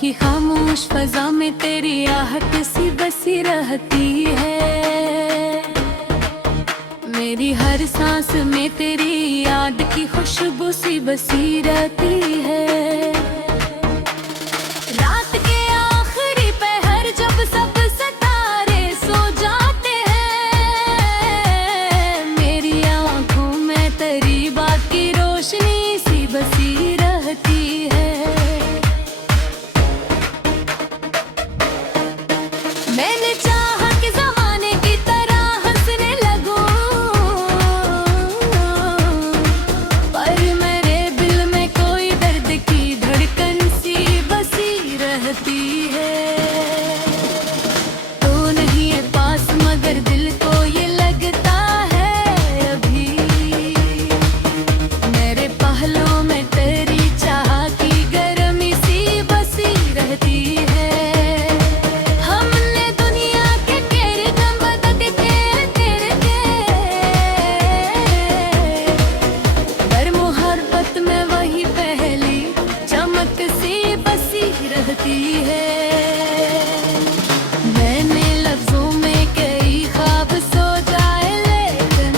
की खामोश फजा में तेरी आहट सी बसी रहती है। मेरी हर सांस में तेरी याद की खुशबू सी बसी रहती है। रात के आखिरी पहर जब सब सितारे सो जाते हैं, मेरी आंखों में तेरी बात की रोशनी सी बसी रहती है। मैंने चाहा कि ज़माने की तरह हंसने लगूं, पर मेरे दिल में कोई दर्द की धड़कन सी बसी रहती है। तो नहीं है पास मगर दिल को ये लगता है अभी, मेरे पहलुओं में तेरी चाह की गर्मी सी बसी रहती है। मैंने लफ्जों में कई ख्वाब सो जाए, लेकिन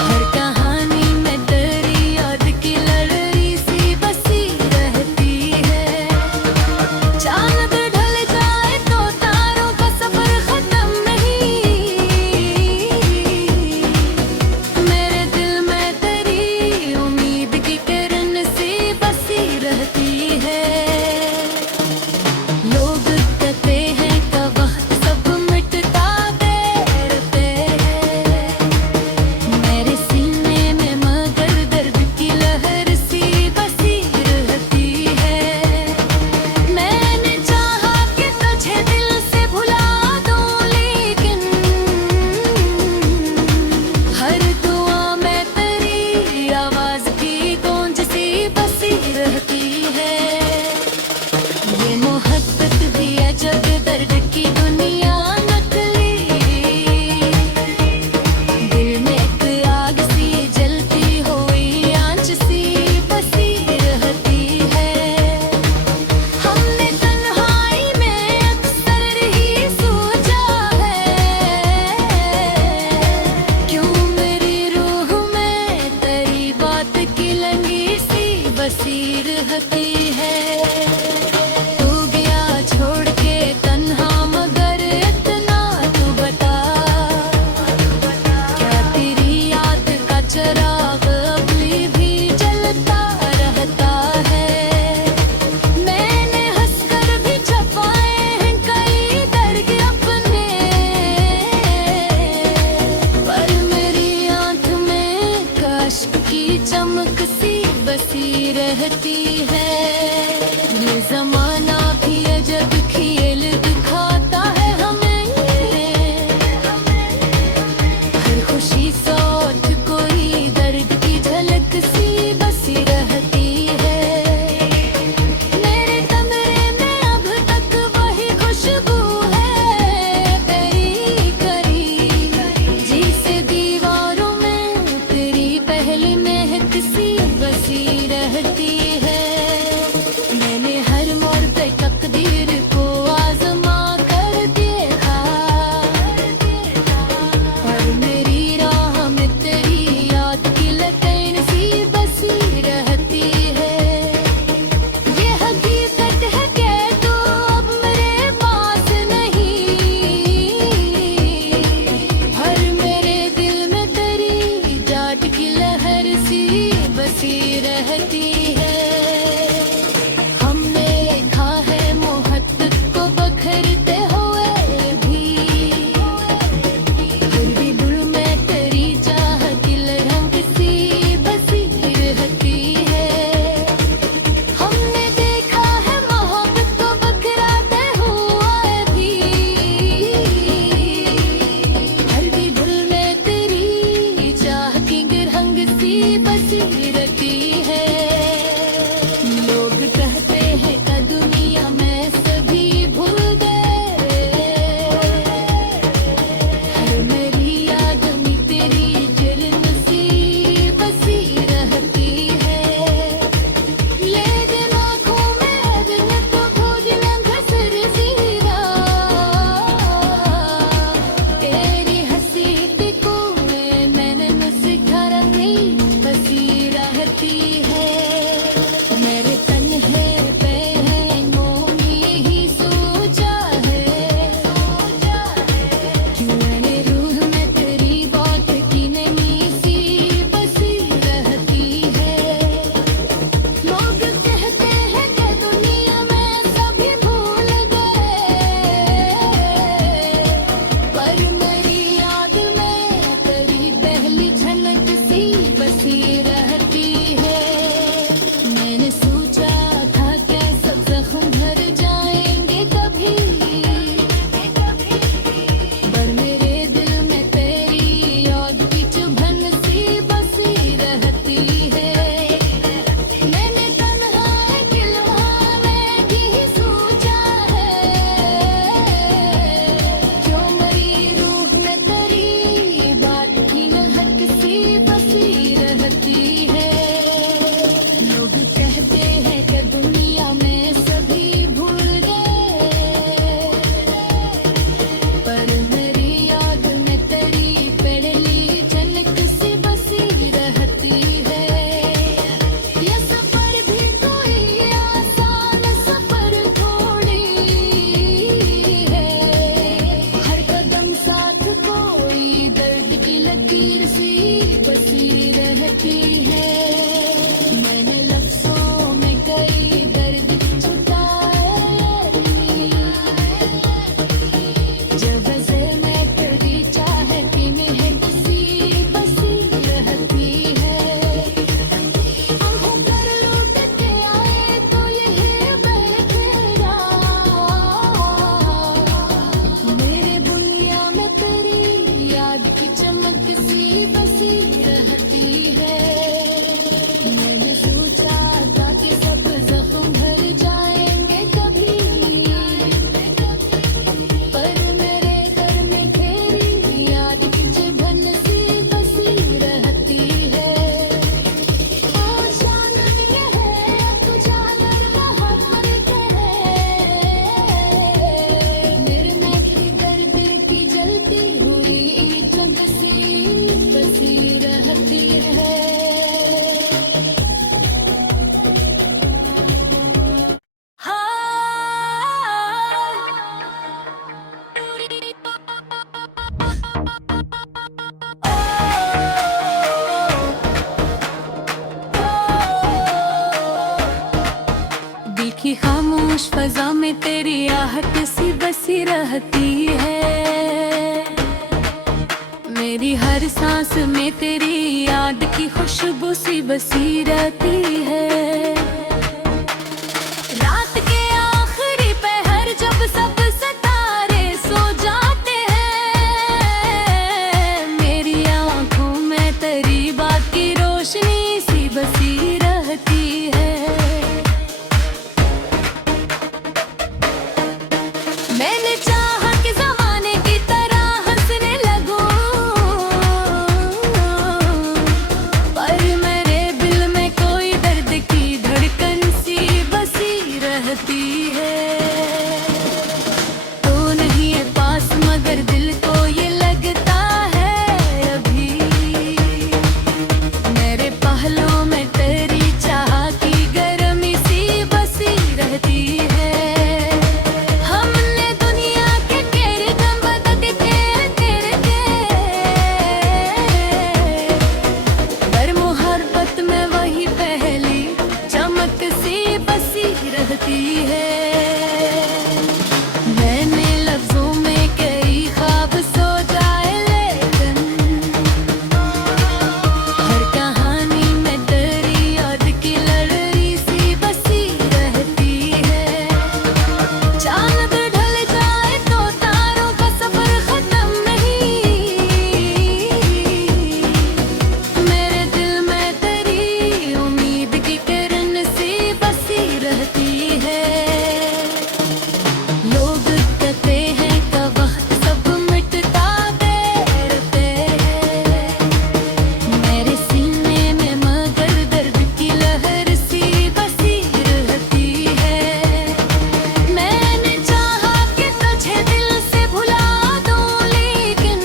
हर कहानी में तेरी याद की लड़ाई सी बसी रहती है। चांद ढल जाए तो तारों का सफर खत्म नहीं, मेरे दिल में तेरी उम्मीद की किरण सी बसी रहती है। लोग कहते हैं का वक्त सब मिटता देर पे है, मेरे सीने में मगर दर्द की लहर सी बसी रहती है। मैंने चाहा कि तुझे दिल से भुला दूं, लेकिन हर दुआ में तेरी आवाज की गूंज सी बसी रहती है। ये मोहब्बत भी अजब दर्द की दुनिया नकली, दिल में एक आग सी जलती हुई आंच सी बसी रहती है। हमने तन्हाई में अक्सर ही सोचा है, क्यों मेरी रूह में तेरी बात की लंगी सी बसी रहती है। तू गया छोड़ के की खामोश फजा में तेरी आहट सी बसी रहती है। मेरी हर सांस में तेरी याद की खुशबू सी बसी रहती है। रात के आखिरी पहर जब सब सितारे सो जाते हैं, मेरी आंखों में तेरी बात की रोशनी सी बसी रहती है। मैंने चाहा कि ज़माने की तरह हंसने लगूं, पर मेरे दिल में कोई दर्द की धड़कन सी बसी रहती है। तो नहीं है पास मगर दिल को ये लगता है अभी, मेरे पहलुओं में तेरी चाह की गर्मी सी बसी रहती है। मैंने लफ्जों में कई ख्वाब सो जाए, लेकिन हर कहानी में तेरी याद की लड़ाई सी बसी रहती है। चांद ढल जाए तो तारों का सफर खत्म नहीं, मेरे दिल में तेरी उम्मीद की किरण सी बसी रहती है। लोग कहते हैं कि वक्त सब मिटता देर पे है, मेरे सीने में मगर दर्द की लहर सी बसी रहती है। मैंने चाहा कि तुझे दिल से भुला दूं, लेकिन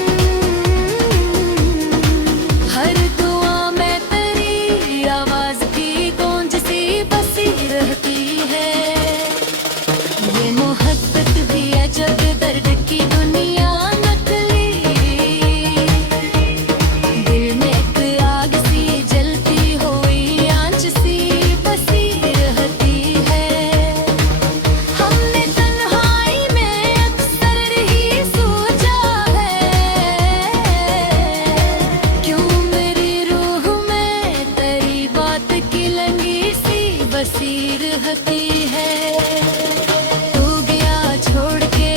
हर दुआ में तेरी आवाज की गूंज सी बसी रहती है। ये मोहब्बत भी है जग दर्द की दुनिया नकली, दिल में एक आग सी जलती हुई आंच सी बसी रहती है। हमने तन्हाई में अक्सर ही सोचा है, क्यों मेरी रूह में तेरी बात की लंगी सी बसी रहती है। तू गया छोड़ के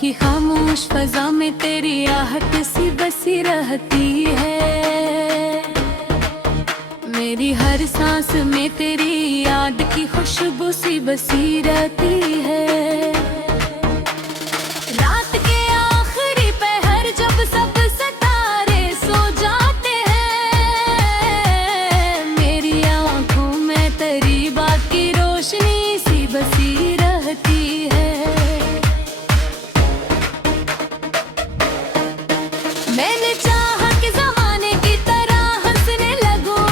की खामोश फजा में तेरी आहट सी बसी रहती है। मेरी हर सांस में तेरी याद की खुशबू सी बसी रहती है। रात के आखिरी पहर जब सब सितारे सो जाते हैं, मेरी आंखों में तेरी बात की रोशनी सी बसी रहती है। मैंने चाहा कि ज़माने की तरह हंसने लगूं,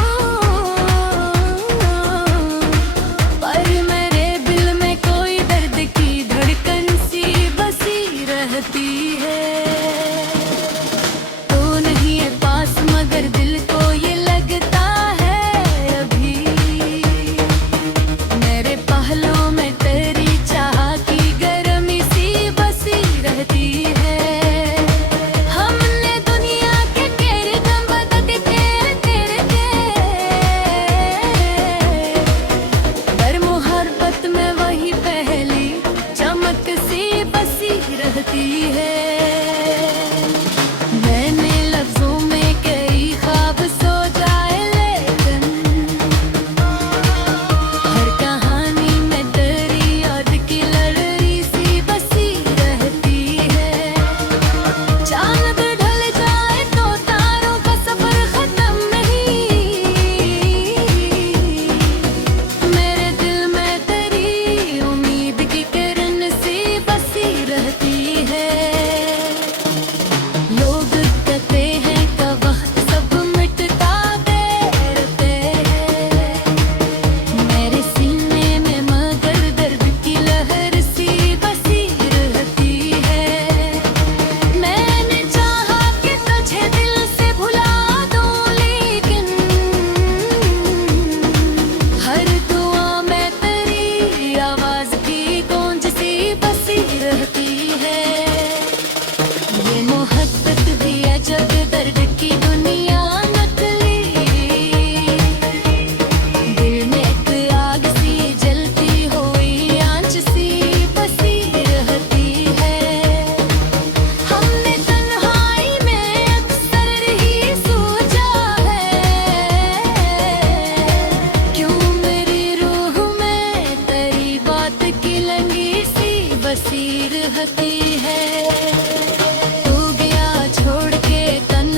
पर मेरे दिल में कोई दर्द की धड़कन सी बसी रहती है। तो नहीं है पास मगर दिल को ये लगता है अभी, मेरे पहलों में तेरी चाह की गर्मी सी बसी रहती है। मैंने लफ्जों में कई ख्वाब सो जाए, लेकिन हर कहानी में तेरी याद की लड़री सी बसी रहती है। चांद ढल जाए तो तारों का सफर खत्म नहीं, मेरे दिल में तेरी उम्मीद की किरण सी बसी रहती है। लोग कहते हैं कि वक्त सब मिटता देर पे है, मेरे सीने में मगर दर्द की लहर सी बसी रहती है। मैंने चाहा कि तुझे दिल से भुला दूं, लेकिन हर दुआ में तेरी आवाज की गूंज सी बसी रहती है। ये मोहब्बत भी अजब दर्द की दुनिया नकली, दिल में एक आग सी जलती हुई आंच सी बसी रहती है। हमने तन्हाई में अक्सर ही सोचा है, क्यों मेरी रूह में तेरी बात की लंगी सी बसी रहती है। तू गया छोड़ के तन्हाई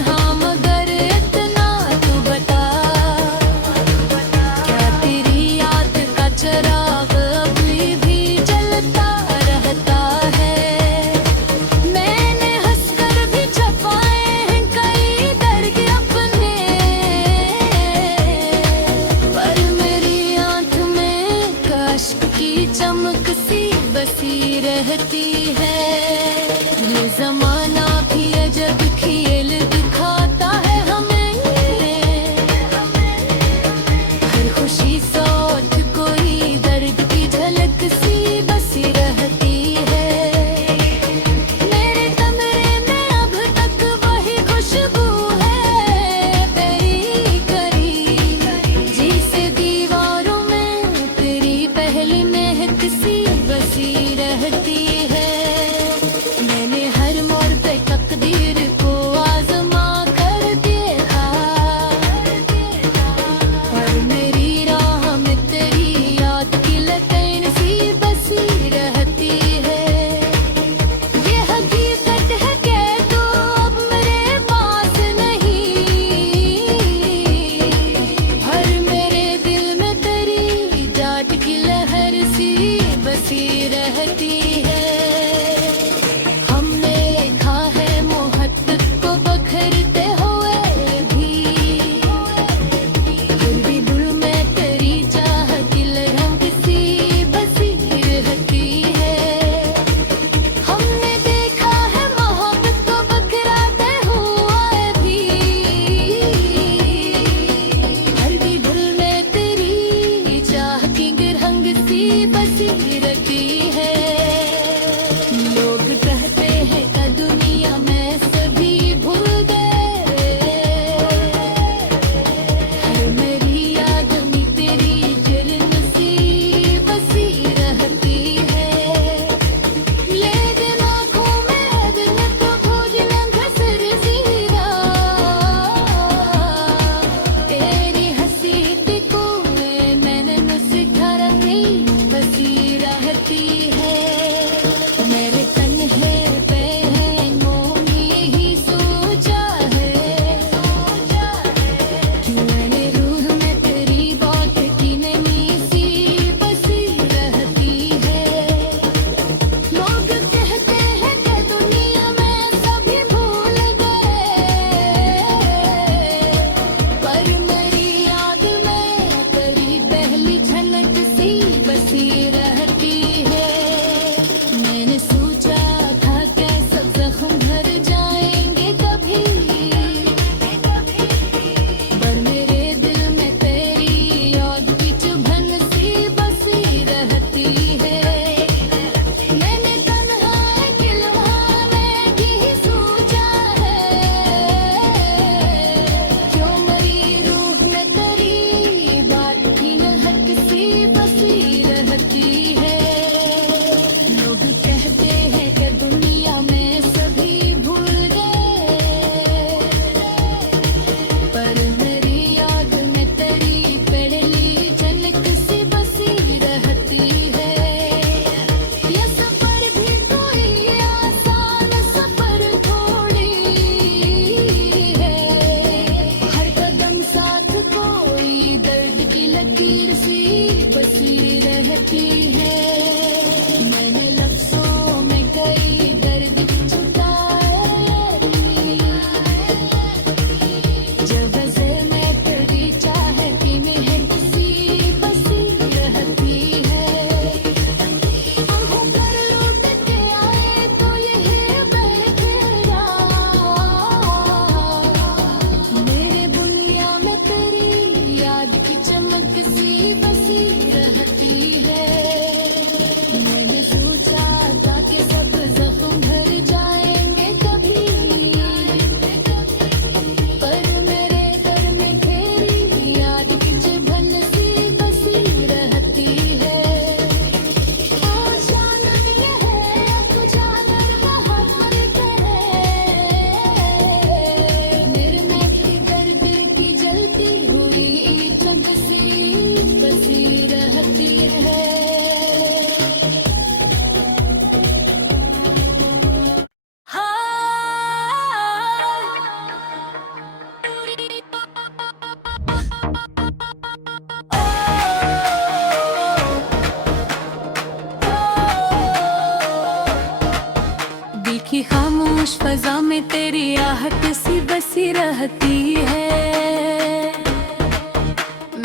की खामोश फजा में तेरी आहट सी बसी रहती है।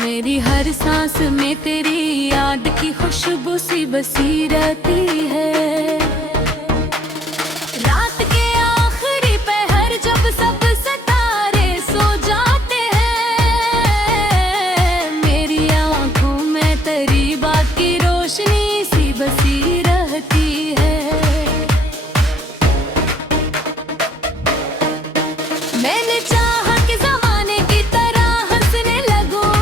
मेरी हर सांस में तेरी याद की खुशबू सी बसी रहती है। रात के आखिरी पहर जब सब सितारे सो जाते हैं, मेरी आंखों में तेरी बात की रोशनी सी बसी रहती है। मैंने चाहा कि ज़माने की तरह हंसने लगूं,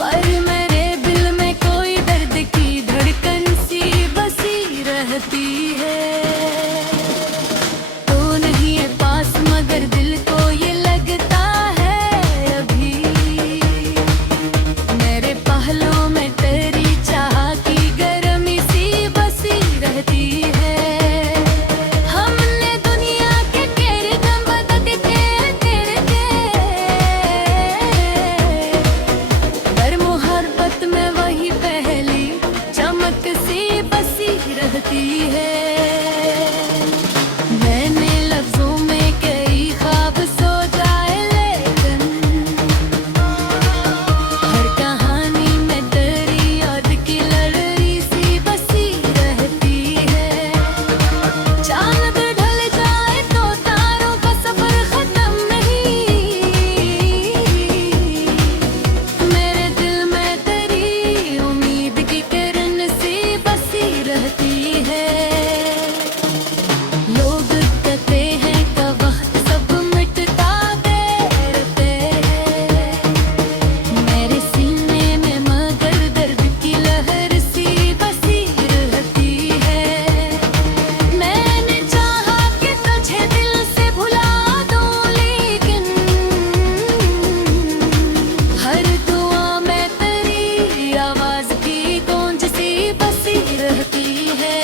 पर मेरे दिल में कोई दर्द की धड़कन सी बसी रहती है। तो नहीं है पास मगर दिल को ये लगता है अभी, मेरे पहलों में तेरी चाह की गर्मी सी बसी रहती है। रहती है। मैंने लफ्जों में कई ख्वाब सो जाए, लेकिन हर कहानी में तेरी याद की लड़ाई सी बसी रहती है। चांद ढल जाए तो तारों का सफर खत्म नहीं, मेरे दिल में तेरी उम्मीद की किरण सी बसी रहती है। लोग कहते हैं कि वक्त सब मिटता देर पे है, मेरे सीने में मगर दर्द की लहर सी बसी रहती है। मैंने चाहा कि तुझे दिल से भुला दूं, लेकिन हर दुआ में तेरी आवाज की गूंज सी बसी रहती है।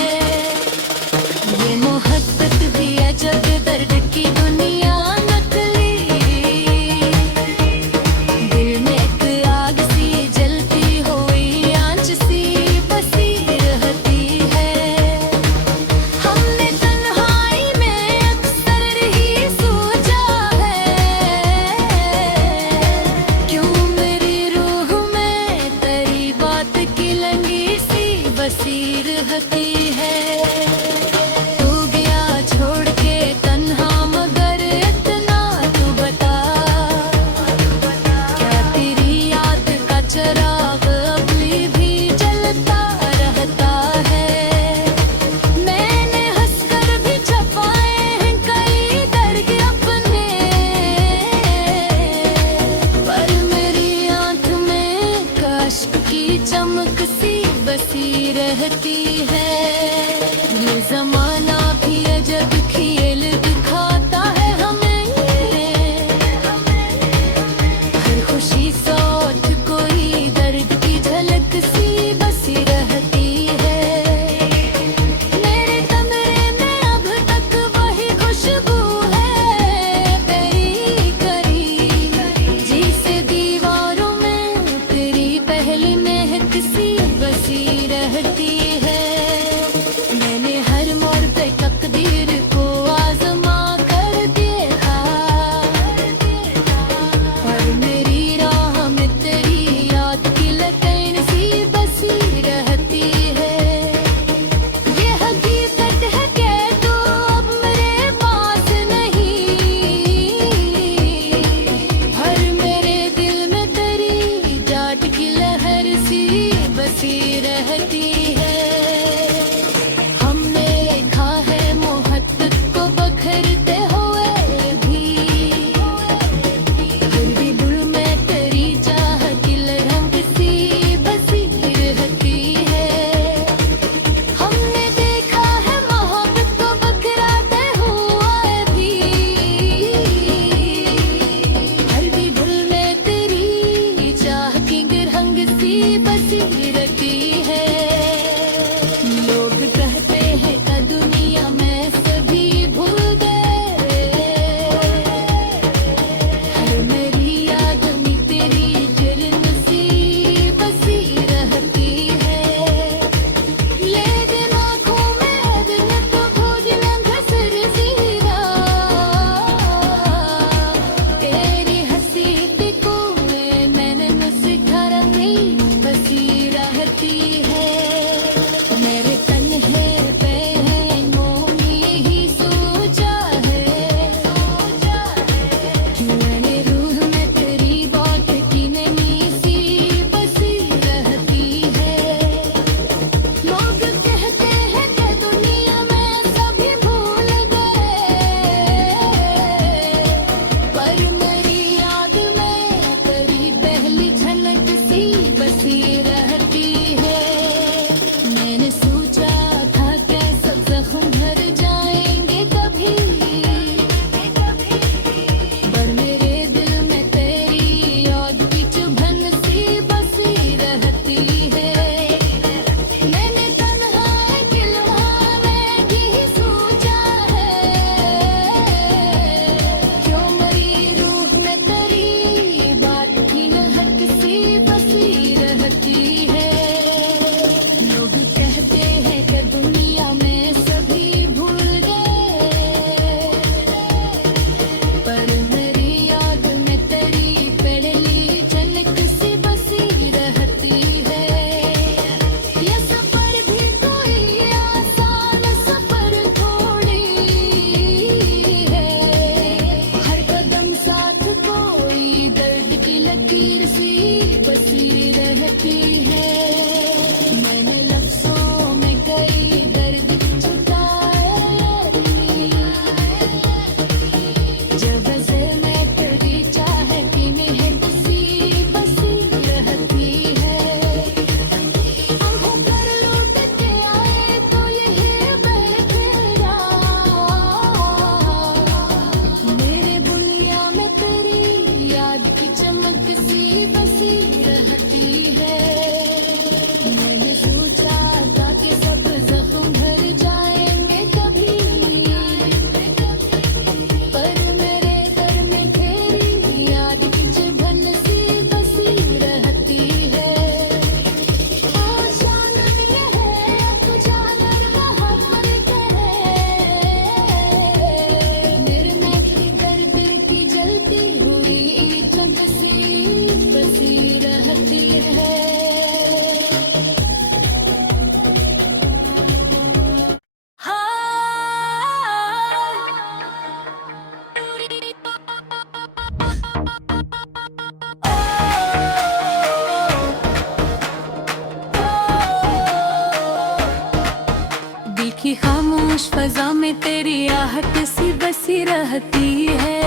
की खामोश फजा में तेरी आहट सी बसी रहती है।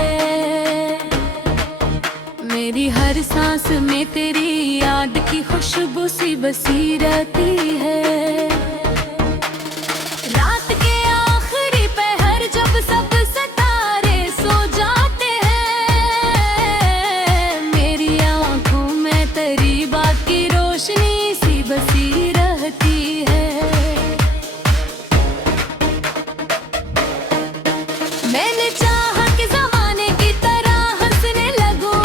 मेरी हर सांस में तेरी याद की खुशबू सी बसी रहती है। रात के आखिरी पहर जब सब सितारे सो जाते हैं, मेरी आंखों में तेरी बात की रोशनी सी बसी रहती है। मैंने चाहा कि ज़माने की तरह हंसने लगूं,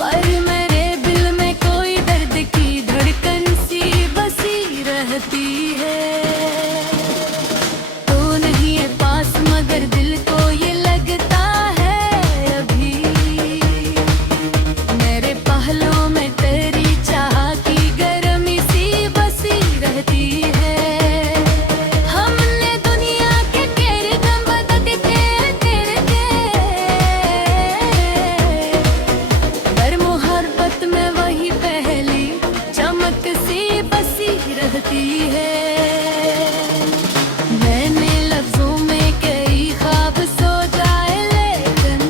पर मेरे दिल में कोई दर्द की धड़कन सी बसी रहती है। तो नहीं है पास मगर दिल को ये लगता है अभी, मेरे पहलों में तेरी चाह की गर्मी सी बसी रहती है। रहती है। मैंने लफ्जों में कई ख्वाब सो जाए, लेकिन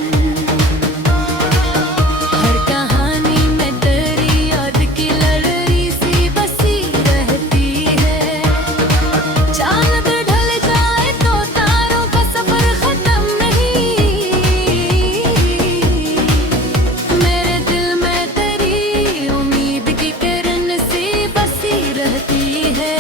हर कहानी में तेरी याद की लड़ाई सी बसी रहती है। चांद ढल जाए तो तारों का सफर खत्म नहीं, मेरे दिल में तेरी उम्मीद की किरण सी बसी रहती है।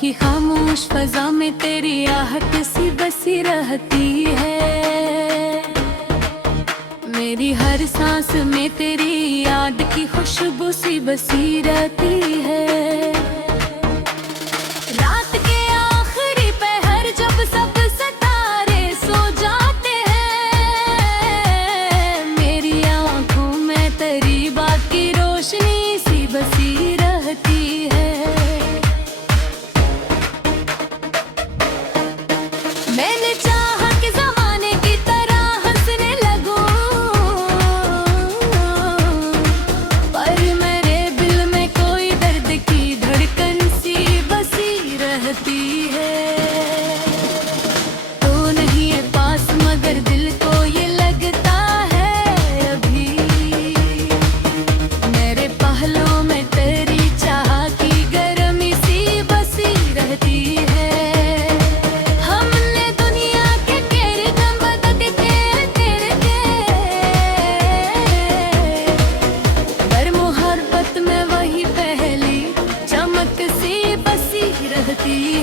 की खामोश फजा में तेरी आहट सी बसी रहती है। मेरी हर सांस में तेरी याद की खुशबू सी बसी रहती है। रात के आखिरी पहर जब सब सितारे सो जाते हैं, मेरी आंखों में तेरी बात की रोशनी सी बसी रहती है। मैंने चाहा कि ज़माने की तरह हंसने लगूं, पर मेरे दिल में कोई दर्द की धड़कन सी बसी रहती है। तो नहीं है पास मगर दिल को ये लगता है अभी, मेरे पहलों में तेरी चाह की गर्मी सी बसी रहती है। रहती